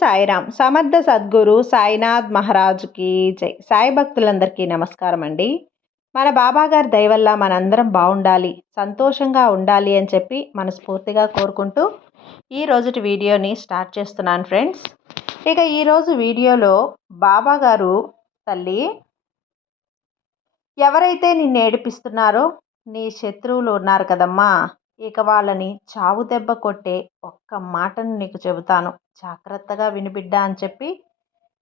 సాయిరామ్ సమర్థ సద్గురు సాయినాథ్ మహారాజుకి జై. సాయి భక్తులందరికీ నమస్కారం అండి. మన బాబాగారి దయవల్ల మనందరం బాగుండాలి సంతోషంగా ఉండాలి అని చెప్పి మనస్ఫూర్తిగా కోరుకుంటూ ఈ రోజుటి వీడియోని స్టార్ట్ చేస్తున్నాను ఫ్రెండ్స్. ఇక ఈరోజు వీడియోలో బాబాగారు తల్లి ఎవరైతే నిన్ను ఏడిపిస్తున్నారో నీ శత్రువులు ఉన్నారు కదమ్మా ఇక వాళ్ళని చావు దెబ్బ కొట్టే ఒక్క మాటను నీకు చెబుతాను. జాగ్రత్తగా వినిబిడ్డా అని చెప్పి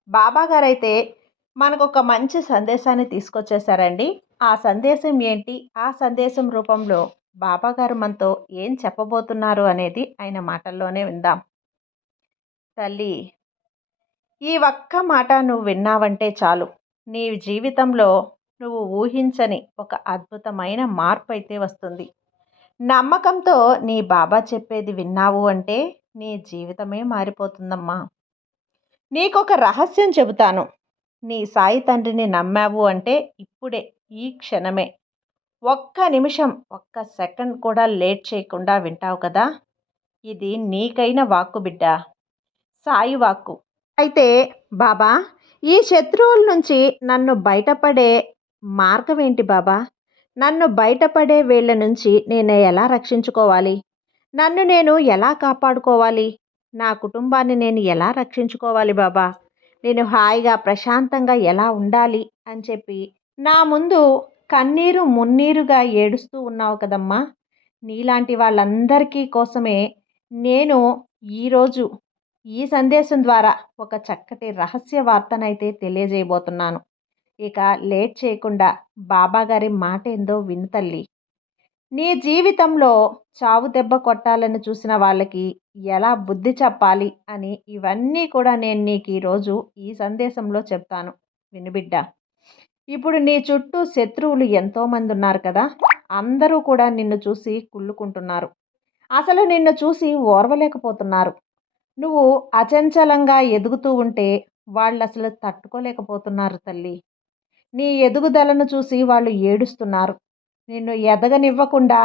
బాబాగారైతే మనకు ఒక మంచి సందేశాన్ని తీసుకొచ్చేసారండి. ఆ సందేశం ఏంటి? ఆ సందేశం రూపంలో బాబాగారు మనతో ఏం చెప్పబోతున్నారు అనేది ఆయన మాటల్లోనే విందాం. తల్లి ఈ ఒక్క మాట నువ్వు విన్నావంటే చాలు. నీ జీవితంలో నువ్వు ఊహించని ఒక అద్భుతమైన మార్పు అయితే వస్తుంది. నమ్మకంతో నీ బాబా చెప్పేది విన్నావు అంటే నీ జీవితమే మారిపోతుందమ్మా. నీకొక రహస్యం చెబుతాను. నీ సాయి తండ్రిని నమ్మావు అంటే ఇప్పుడే ఈ క్షణమే. ఒక్క నిమిషం ఒక్క సెకండ్ కూడా లేట్ చేయకుండా వింటావు కదా? ఇది నీకైన వాక్కు బిడ్డ. సాయి వాక్కు. అయితే బాబా ఈ శత్రువుల నుంచి నన్ను బయటపడే మార్గం ఏంటి బాబా? నన్ను బయటపడే వీళ్ళ నుంచి నేను ఎలా రక్షించుకోవాలి? నన్ను నేను ఎలా కాపాడుకోవాలి? నా కుటుంబాన్ని నేను ఎలా రక్షించుకోవాలి బాబా? నేను హాయిగా ప్రశాంతంగా ఎలా ఉండాలి? అని చెప్పి నా ముందు కన్నీరు మున్నీరుగా ఏడుస్తూ ఉన్నావు కదమ్మా. నీలాంటి వాళ్ళందరికీ కోసమే నేను ఈరోజు ఈ సందేశం ద్వారా ఒక చక్కటి రహస్య వార్తనైతే తెలియజేయబోతున్నాను. ఇక లేట్ చేయకుండా బాబాగారి మాట ఏందో విను తల్లి. నీ జీవితంలో చావు దెబ్బ కొట్టాలని చూసిన వాళ్ళకి ఎలా బుద్ధి చెప్పాలి అని ఇవన్నీ కూడా నేను నీకు ఈరోజు ఈ సందేశంలో చెప్తాను. వినుబిడ్డ ఇప్పుడు నీ చుట్టూ శత్రువులు ఎంతోమంది ఉన్నారు కదా అందరూ కూడా నిన్ను చూసి కుళ్ళుకుంటున్నారు. అసలు నిన్ను చూసి ఓర్వలేకపోతున్నారు. నువ్వు అచంచలంగా ఎదుగుతూ ఉంటే వాళ్ళు అసలు తట్టుకోలేకపోతున్నారు తల్లి. నీ ఎదుగుదలను చూసి వాళ్ళు ఏడుస్తున్నారు. నిన్ను ఎదగనివ్వకుండా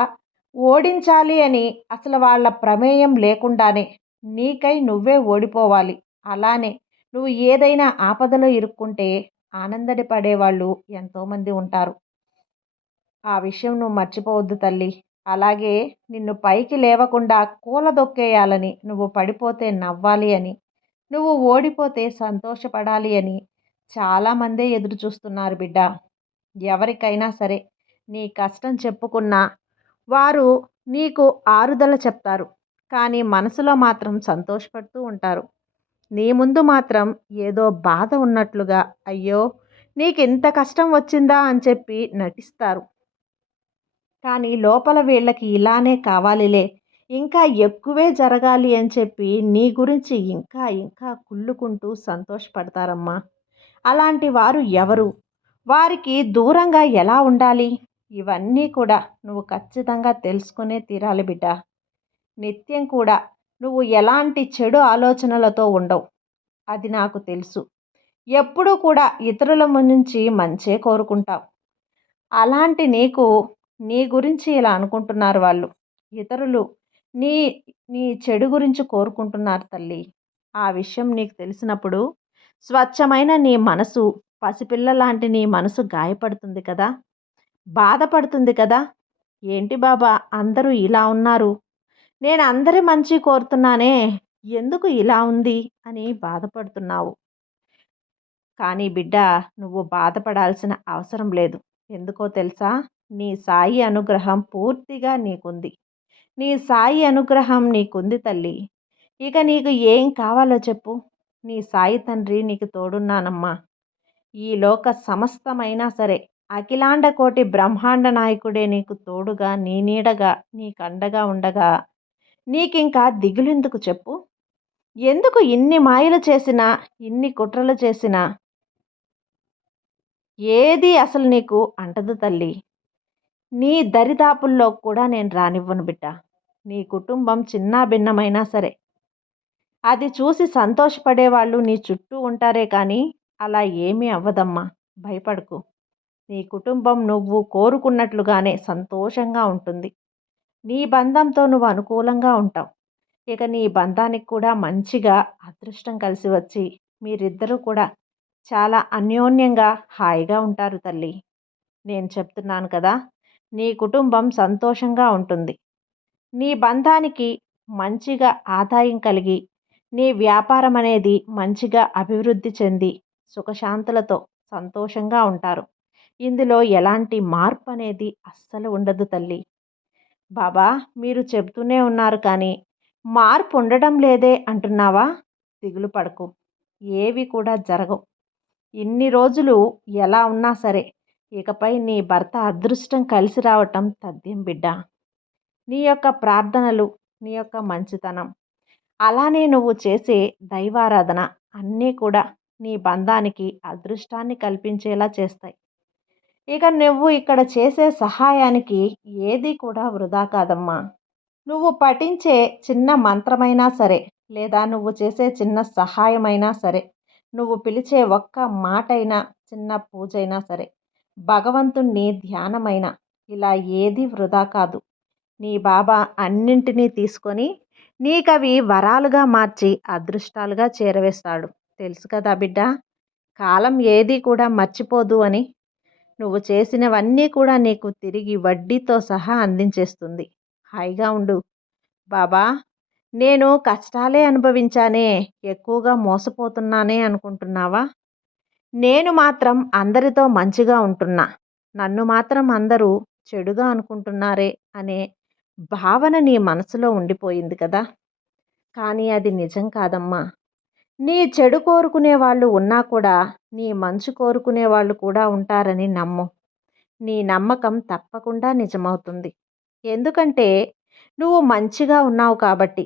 ఓడించాలి అని అసలు వాళ్ళ ప్రమేయం లేకుండానే నీకై నువ్వే ఓడిపోవాలి. అలానే నువ్వు ఏదైనా ఆపదలో ఇరుక్కుంటే ఆనందడి పడేవాళ్ళు ఎంతోమంది ఉంటారు. ఆ విషయం నువ్వు మర్చిపోవద్దు తల్లి. అలాగే నిన్ను పైకి లేవకుండా కూలదొక్కేయాలని నువ్వు పడిపోతే నవ్వాలి అని నువ్వు ఓడిపోతే సంతోషపడాలి అని చాలామందే ఎదురు చూస్తున్నారు బిడ్డ. ఎవరికైనా సరే నీ కష్టం చెప్పుకున్నా వారు నీకు ఆరుదల చెప్తారు. కానీ మనసులో మాత్రం సంతోషపడుతూ ఉంటారు. నీ ముందు మాత్రం ఏదో బాధ ఉన్నట్లుగా అయ్యో నీకు ఇంత కష్టం వచ్చిందా అని చెప్పి నటిస్తారు. కానీ లోపల వీళ్ళకి ఇలానే కావాలిలే ఇంకా ఎక్కువే జరగాలి అని చెప్పి నీ గురించి ఇంకా ఇంకా కుళ్ళుకుంటూ సంతోషపడతారమ్మా. అలాంటి వారు ఎవరు? వారికి దూరంగా ఎలా ఉండాలి? ఇవన్నీ కూడా నువ్వు ఖచ్చితంగా తెలుసుకునే తీరాలి బిడ్డ. నిత్యం కూడా నువ్వు ఎలాంటి చెడు ఆలోచనలతో ఉండవు. అది నాకు తెలుసు. ఎప్పుడూ కూడా ఇతరుల నుంచి మంచే కోరుకుంటావు. అలాంటి నీకు నీ గురించి ఇలా అనుకుంటున్నారు వాళ్ళు. ఇతరులు నీ నీ చెడు గురించి కోరుకుంటున్నారు తల్లి. ఆ విషయం నీకు తెలిసినప్పుడు స్వచ్ఛమైన నీ మనసు పసిపిల్ల లాంటి నీ మనసు గాయపడుతుంది కదా? బాధపడుతుంది కదా? ఏంటి బాబా అందరూ ఇలా ఉన్నారు? నేను అందరి మంచి కోరుతున్నానే ఎందుకు ఇలా ఉంది? అని బాధపడుతున్నావు. కానీ బిడ్డ నువ్వు బాధపడాల్సిన అవసరం లేదు. ఎందుకో తెలుసా? నీ సాయి అనుగ్రహం పూర్తిగా నీకుంది. నీ సాయి అనుగ్రహం నీకుంది తల్లి. ఇక నీకు ఏం కావాలో చెప్పు. నీ సాయి తండ్రి నీకు తోడున్నానమ్మా. ఈ లోక సమస్తమైనా సరే అఖిలాండ కోటి బ్రహ్మాండ నాయకుడే నీకు తోడుగా నీ నీడగా నీకు అండగా ఉండగా నీకింకా దిగులెందుకు చెప్పు? ఎందుకు ఇన్ని మాయలు చేసినా ఇన్ని కుట్రలు చేసినా? ఏది అసలు నీకు అంటదు తల్లి. నీ దరిదాపుల్లో కూడా నేను రానివ్వను బిడ్డ. నీ కుటుంబం చిన్నా భిన్నమైనా సరే అది చూసి సంతోషపడేవాళ్ళు నీ చుట్టూ ఉంటారే కానీ అలా ఏమీ అవ్వదమ్మా. భయపడకు. నీ కుటుంబం నువ్వు కోరుకున్నట్లుగానే సంతోషంగా ఉంటుంది. నీ బంధంతో నువ్వు అనుకూలంగా ఉంటావు. ఇక నీ బంధానికి కూడా మంచిగా అదృష్టం కలిసి వచ్చి మీరిద్దరూ కూడా చాలా అన్యోన్యంగా హాయిగా ఉంటారు తల్లి. నేను చెప్తున్నాను కదా నీ కుటుంబం సంతోషంగా ఉంటుంది. నీ బంధానికి మంచిగా ఆదాయం కలిగి నీ వ్యాపారం అనేది మంచిగా అభివృద్ధి చెంది సుఖశాంతులతో సంతోషంగా ఉంటారు. ఇందులో ఎలాంటి మార్పు అనేది అస్సలు ఉండదు తల్లి. బాబా మీరు చెబుతూనే ఉన్నారు కానీ మార్పు ఉండడం లేదే అంటున్నావా? దిగులు పడకు. ఏవి కూడా జరగవు. ఇన్ని రోజులు ఎలా ఉన్నా సరే ఇకపై నీ భర్త అదృష్టం కలిసి రావటం తథ్యం బిడ్డ. నీ యొక్క ప్రార్థనలు నీ యొక్క మంచితనం అలానే నువ్వు చేసే దైవారాధన అన్నీ కూడా నీ బంధానికి అదృష్టాన్ని కల్పించేలా చేస్తాయి. ఇక నువ్వు ఇక్కడ చేసే సహాయానికి ఏది కూడా వృధా కాదమ్మా. నువ్వు పఠించే చిన్న మంత్రమైనా సరే లేదా నువ్వు చేసే చిన్న సహాయమైనా సరే నువ్వు పిలిచే ఒక్క మాటైనా చిన్న పూజైనా సరే భగవంతుణ్ణి ధ్యానమైన ఇలా ఏది వృధా కాదు. నీ బాబా అన్నింటినీ తీసుకొని నీకవి వరాలుగా మార్చి అదృష్టాలుగా చేరవేస్తాడు. తెలుసు కదా బిడ్డ కాలం ఏది కూడా మర్చిపోదు అని. నువ్వు చేసినవన్నీ కూడా నీకు తిరిగి వడ్డీతో సహా అందించేస్తుంది. హాయిగా ఉండు. బాబా నేను కష్టాలే అనుభవించానే ఎక్కువగా మోసపోతున్నానే అనుకుంటున్నావా? నేను మాత్రం అందరితో మంచిగా ఉంటున్నా. నన్ను మాత్రం అందరూ చెడుగా అనుకుంటున్నారే అనే భావన నీ మనసులో ఉండిపోయింది కదా! కానీ అది నిజం కాదమ్మా! నీ చెడు కోరుకునే వాళ్ళు ఉన్నా కూడా నీ మంచు కోరుకునే వాళ్ళు కూడా ఉంటారని నమ్ము. నీ నమ్మకం తప్పకుండా నిజమవుతుంది. ఎందుకంటే నువ్వు మంచిగా ఉన్నావు కాబట్టి.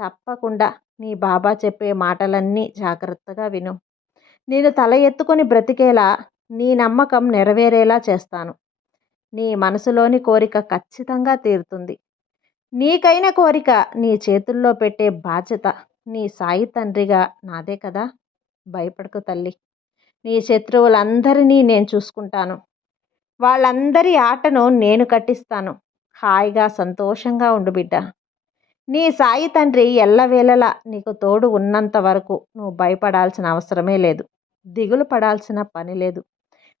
తప్పకుండా నీ బాబా చెప్పే మాటలన్నీ జాగ్రత్తగా విను. నేను తల ఎత్తుకొని బ్రతికేలా నీ నమ్మకం నెరవేరేలా చేస్తాను. నీ మనసులోని కోరిక ఖచ్చితంగా తీరుతుంది. నీకైన కోరిక నీ చేతుల్లో పెట్టే బాధ్యత నీ సాయి తండ్రిగా నాదే కదా? భయపడకు తల్లి. నీ శత్రువులందరినీ నేను చూసుకుంటాను. వాళ్ళందరి ఆటను నేను కట్టిస్తాను. హాయిగా సంతోషంగా ఉండు బిడ్డ. నీ సాయి తండ్రి ఎల్లవేళలా నీకు తోడు ఉన్నంత వరకు నువ్వు భయపడాల్సిన అవసరమే లేదు. దిగులు పడాల్సిన పని లేదు.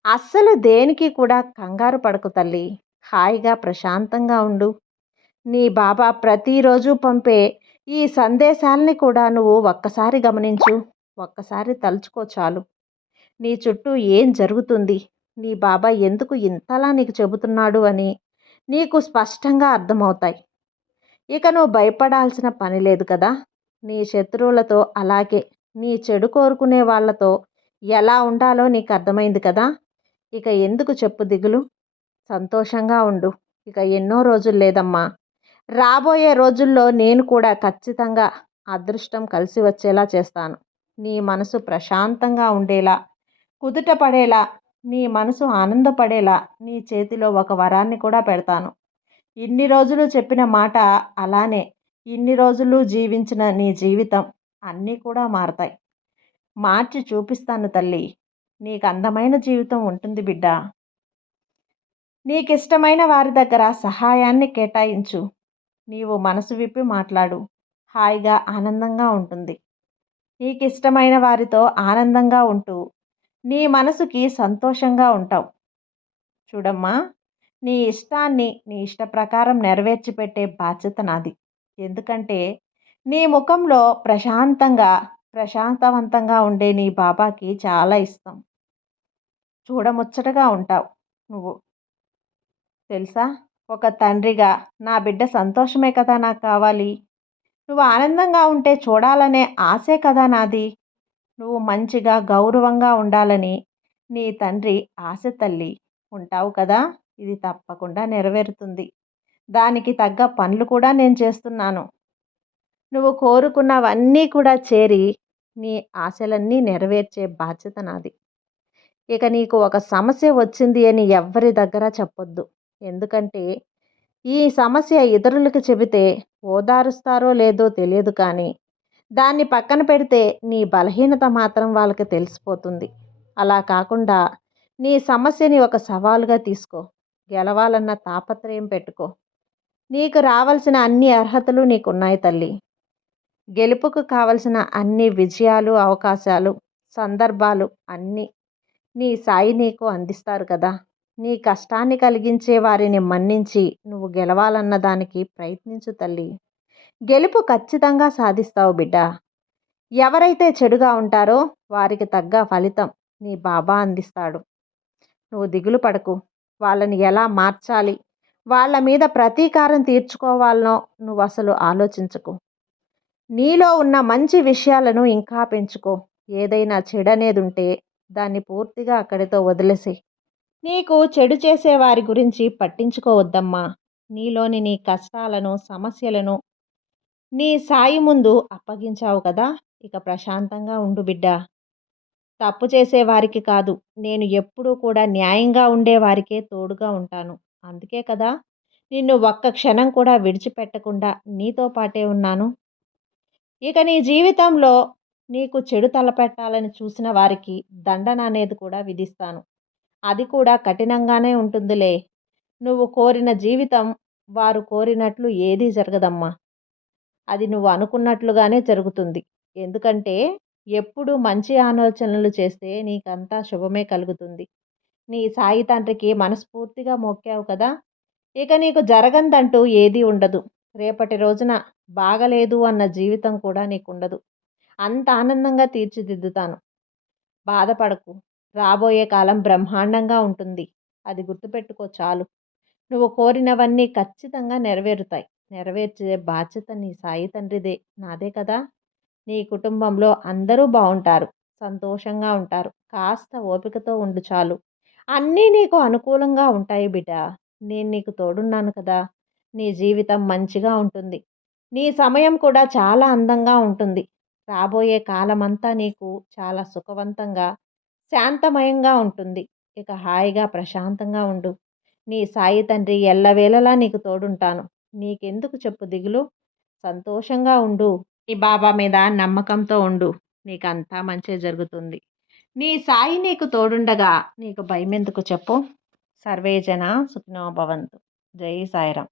అస్సలు దేనికి కూడా కంగారు పడకు తల్లి. హాయిగా ప్రశాంతంగా ఉండు. నీ బాబా ప్రతిరోజు పంపే ఈ సందేశాలని కూడా నువ్వు ఒక్కసారి గమనించు. ఒక్కసారి తలుచుకో చాలు. నీ చుట్టూ ఏం జరుగుతుంది? నీ బాబా ఎందుకు ఇంతలా నీకు చెబుతున్నాడు అని నీకు స్పష్టంగా అర్థమవుతాయి. ఇక నువ్వు భయపడాల్సిన పని లేదు కదా? నీ శత్రువులతో అలాగే నీ చెడు కోరుకునే వాళ్ళతో ఎలా ఉండాలో నీకు అర్థమైంది కదా? ఇక ఎందుకు చెప్పు దిగులు? సంతోషంగా ఉండు. ఇక ఎన్నో రోజులు లేదమ్మా. రాబోయే రోజుల్లో నేను కూడా ఖచ్చితంగా అదృష్టం కలిసి వచ్చేలా చేస్తాను. నీ మనసు ప్రశాంతంగా ఉండేలా కుదుట పడేలా నీ మనసు ఆనందపడేలా నీ చేతిలో ఒక వరాన్ని కూడా పెడతాను. ఇన్ని రోజులు చెప్పిన మాట అలానే ఇన్ని రోజులు జీవించిన నీ జీవితం అన్నీ కూడా మారతాయి. మార్చి చూపిస్తాను తల్లి. నీకు అందమైన జీవితం ఉంటుంది బిడ్డ. నీకిష్టమైన వారి దగ్గర సహాయాన్ని కేటాయించు. నీవు మనసు విప్పి మాట్లాడు. హాయిగా ఆనందంగా ఉంటుంది. నీకు ఇష్టమైన వారితో ఆనందంగా ఉంటూ నీ మనసుకి సంతోషంగా ఉంటావు. చూడమ్మా నీ ఇష్టాన్ని నీ ఇష్ట ప్రకారం నెరవేర్చి పెట్టే బాధ్యత నాది. ఎందుకంటే నీ ముఖంలో ప్రశాంతంగా ప్రశాంతవంతంగా ఉండే నీ బాబాకి చాలా ఇష్టం. చూడముచ్చటగా ఉంటావు నువ్వు. తెలుసా? ఒక తండ్రిగా నా బిడ్డ సంతోషమే కదా నాకు కావాలి. నువ్వు ఆనందంగా ఉంటే చూడాలనే ఆశే కదా నాది. నువ్వు మంచిగా గౌరవంగా ఉండాలని నీ తండ్రి ఆశ తల్లి ఉంటావు కదా. ఇది తప్పకుండా నెరవేరుతుంది. దానికి తగ్గ పనులు కూడా నేను చేస్తున్నాను. నువ్వు కోరుకున్నవన్నీ కూడా చేరి నీ ఆశలన్నీ నెరవేర్చే బాధ్యత నాది. ఇక నీకు ఒక సమస్య వచ్చింది అని ఎవ్వరి దగ్గర చెప్పొద్దు. ఎందుకంటే ఈ సమస్య ఇతరులకు చెబితే ఓదారుస్తారో లేదో తెలియదు కానీ దాన్ని పక్కన పెడితే నీ బలహీనత మాత్రం వాళ్ళకి తెలిసిపోతుంది. అలా కాకుండా నీ సమస్యని ఒక సవాలుగా తీసుకో గెలవాలన్న తాపత్రయం పెట్టుకో. నీకు రావాల్సిన అన్ని అర్హతలు నీకున్నాయి తల్లి. గెలుపుకు కావలసిన అన్ని విజయాలు అవకాశాలు సందర్భాలు అన్నీ నీ సాయి నీకు అందిస్తారు కదా. నీ కష్టాన్ని కలిగించే వారిని మన్నించి నువ్వు గెలవాలన్న దానికి ప్రయత్నించు తల్లి. గెలుపు ఖచ్చితంగా సాధిస్తావు బిడ్డ. ఎవరైతే చెడుగా ఉంటారో వారికి తగ్గ ఫలితం నీ బాబా అందిస్తాడు. నువ్వు దిగులు పడకు. వాళ్ళని ఎలా మార్చాలి? వాళ్ళ మీద ప్రతీకారం తీర్చుకోవాలనో నువ్వు అసలు ఆలోచించకు. నీలో ఉన్న మంచి విషయాలను ఇంకా పెంచుకో. ఏదైనా చెడు అనేది ఉంటే దాన్ని పూర్తిగా అక్కడితో వదిలేసేయి. నీకు చెడు చేసే వారి గురించి పట్టించుకోవద్దమ్మా. నీలోని నీ కష్టాలను సమస్యలను నీ సాయి ముందు అప్పగించావు కదా ఇక ప్రశాంతంగా ఉండు బిడ్డ. తప్పు చేసేవారికి కాదు నేను ఎప్పుడూ కూడా న్యాయంగా ఉండేవారికే తోడుగా ఉంటాను. అందుకే కదా నిన్ను ఒక్క క్షణం కూడా విడిచిపెట్టకుండా నీతో పాటే ఉన్నాను. ఇక నీ జీవితంలో నీకు చెడు తలపెట్టాలని చూసిన వారికి దండన అనేది కూడా విధిస్తాను. అది కూడా కఠినంగానే ఉంటుందిలే. నువ్వు కోరిన జీవితం వారు కోరినట్లు ఏదీ జరగదమ్మా. అది నువ్వు అనుకున్నట్లుగానే జరుగుతుంది. ఎందుకంటే ఎప్పుడు మంచి ఆలోచనలు చేస్తే నీకంతా శుభమే కలుగుతుంది. నీ సాయి తండ్రికి మనస్ఫూర్తిగా మొక్కావు కదా. ఇక నీకు జరగందంటూ ఏదీ ఉండదు. రేపటి రోజున బాగలేదు అన్న జీవితం కూడా నీకు ఉండదు అంత ఆనందంగా తీర్చిదిద్దుతాను. బాధపడకు. రాబోయే కాలం బ్రహ్మాండంగా ఉంటుంది. అది గుర్తుపెట్టుకో చాలు. నువ్వు కోరినవన్నీ ఖచ్చితంగా నెరవేరుతాయి. నెరవేర్చే బాధ్యత నీ సాయి తండ్రిదే. నాదే కదా? నీ కుటుంబంలో అందరూ బాగుంటారు సంతోషంగా ఉంటారు. కాస్త ఓపికతో ఉండు చాలు. అన్నీ నీకు అనుకూలంగా ఉంటాయి బిడ్డ. నేను నీకు తోడున్నాను కదా? నీ జీవితం మంచిగా ఉంటుంది. నీ సమయం కూడా చాలా అందంగా ఉంటుంది. రాబోయే కాలమంతా నీకు చాలా సుఖవంతంగా శాంతమయంగా ఉంటుంది. ఇక హాయిగా ప్రశాంతంగా ఉండు. నీ సాయి తండ్రి ఎల్లవేళలా నీకు తోడుంటాను. నీకెందుకు చెప్పు దిగులు? సంతోషంగా ఉండు. నీ బాబా మీద నమ్మకంతో ఉండు. నీకంతా అంతా మంచి జరుగుతుంది. నీ సాయి నీకు తోడుండగా నీకు భయం ఎందుకు చెప్పు? సర్వేజన సుఖినో భవంతు. జై సాయిరామ్.